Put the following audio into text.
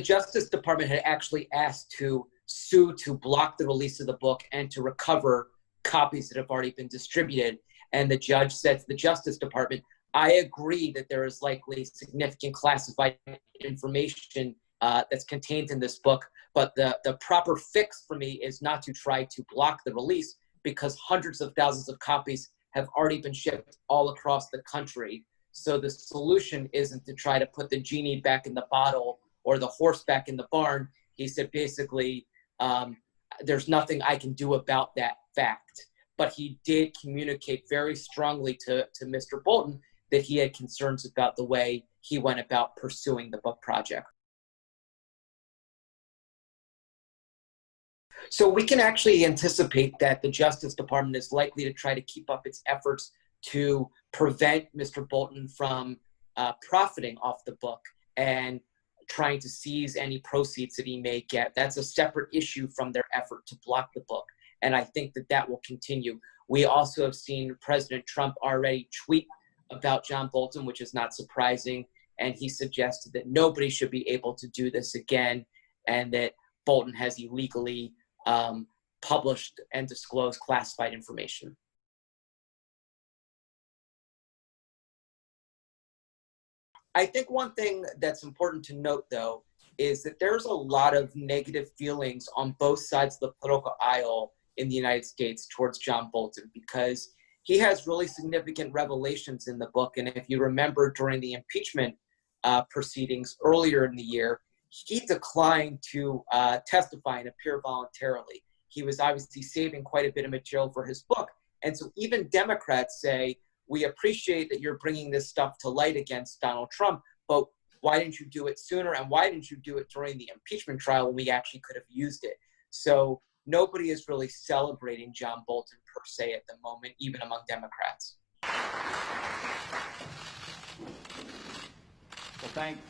Justice Department had actually asked to sue to block the release of the book and to recover copies that have already been distributed. And the judge said to the Justice Department, I agree that there is likely significant classified information that's contained in this book, but the proper fix for me is not to try to block the release, because hundreds of thousands of copies have already been shipped all across the country. So the solution isn't to try to put the genie back in the bottle or the horse back in the barn. He said, basically, there's nothing I can do about that fact. But he did communicate very strongly to Mr. Bolton that he had concerns about the way he went about pursuing the book project. So we can actually anticipate that the Justice Department is likely to try to keep up its efforts to prevent Mr. Bolton from profiting off the book and trying to seize any proceeds that he may get. That's a separate issue from their effort to block the book. And I think that that will continue. We also have seen President Trump already tweet about John Bolton, which is not surprising. And he suggested that nobody should be able to do this again, and that Bolton has illegally published and disclosed classified information. I think one thing that's important to note, though, is that there's a lot of negative feelings on both sides of the political aisle in the United States towards John Bolton, because he has really significant revelations in the book. And if you remember, during the impeachment proceedings earlier in the year, he declined to testify and appear voluntarily. He was obviously saving quite a bit of material for his book. And so even Democrats say, we appreciate that you're bringing this stuff to light against Donald Trump, but why didn't you do it sooner? And why didn't you do it during the impeachment trial when we actually could have used it? So nobody is really celebrating John Bolton per se at the moment, even among Democrats. Well, thank you.